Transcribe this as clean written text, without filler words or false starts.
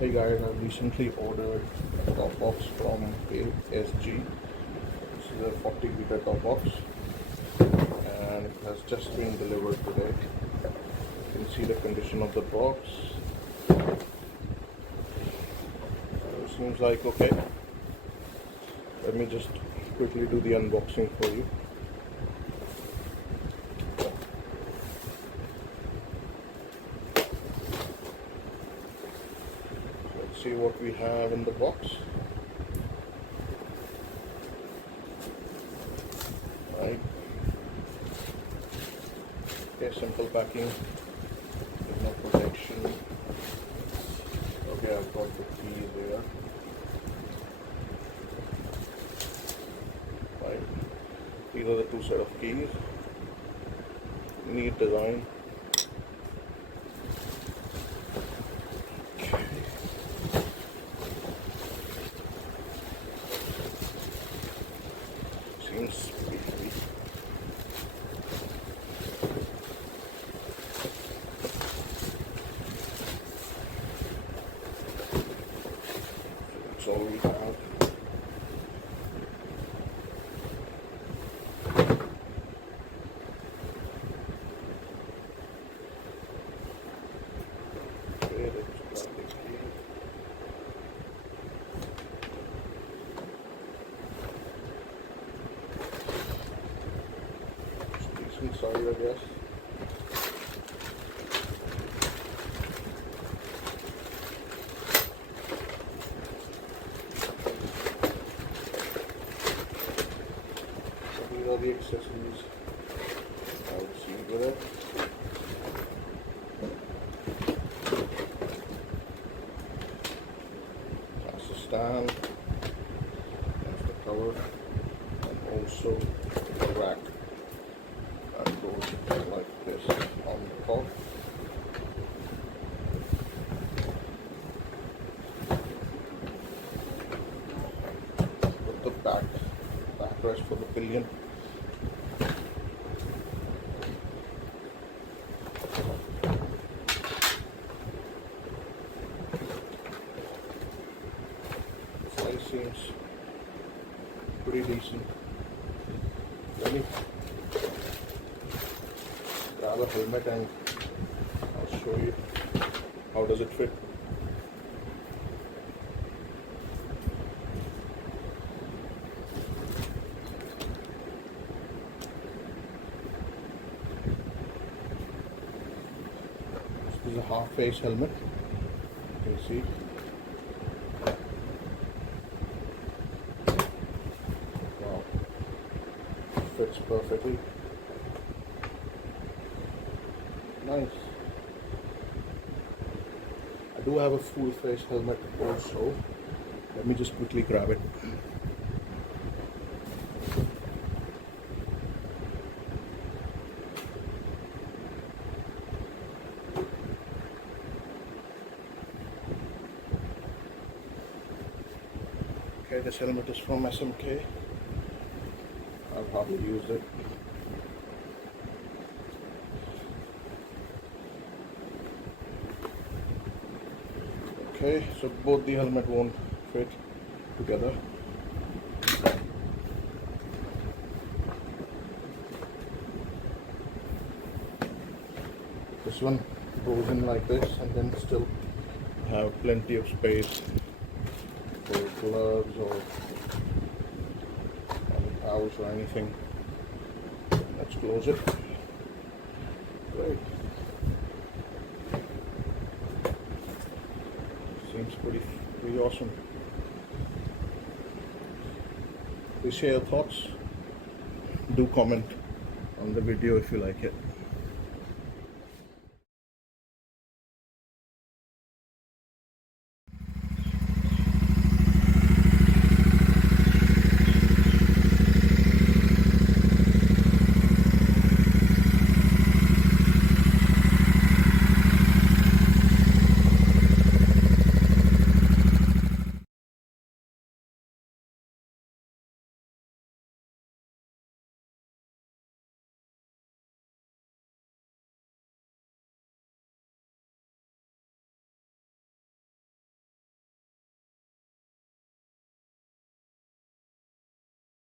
Hey guys, I recently ordered a top box from SG. This is a 40 liter top box and it has just been delivered today. You can see the condition of the box. Seems like okay. Let me just quickly do the unboxing for you. Let's see what we have in the box. Right. Okay, simple packing. No protection. Okay, I've got the keys there. Right. These are the two set of keys. Neat design. Seems speedy. That's all we have. Okay, let's grab the key. Decent size, I guess. So these are the accessories I would see with it. That's the stand, that's the cover, and also the rack that goes like this on the top. With the backrest for the pillion. Size seems pretty decent. Let me grab a helmet and I'll show you how does it fit. This is a half face helmet, you can see. Wow, fits perfectly. Nice. I do have a full face helmet also. Let me just quickly grab it. Okay, this helmet is from SMK. I've hardly used it. Okay, so both the helmet won't fit together. This one goes in like this and then still have plenty of space for gloves or any pouch or anything. Let's close it. Great. Seems pretty awesome. Please share your thoughts. Do comment on the video if you like it.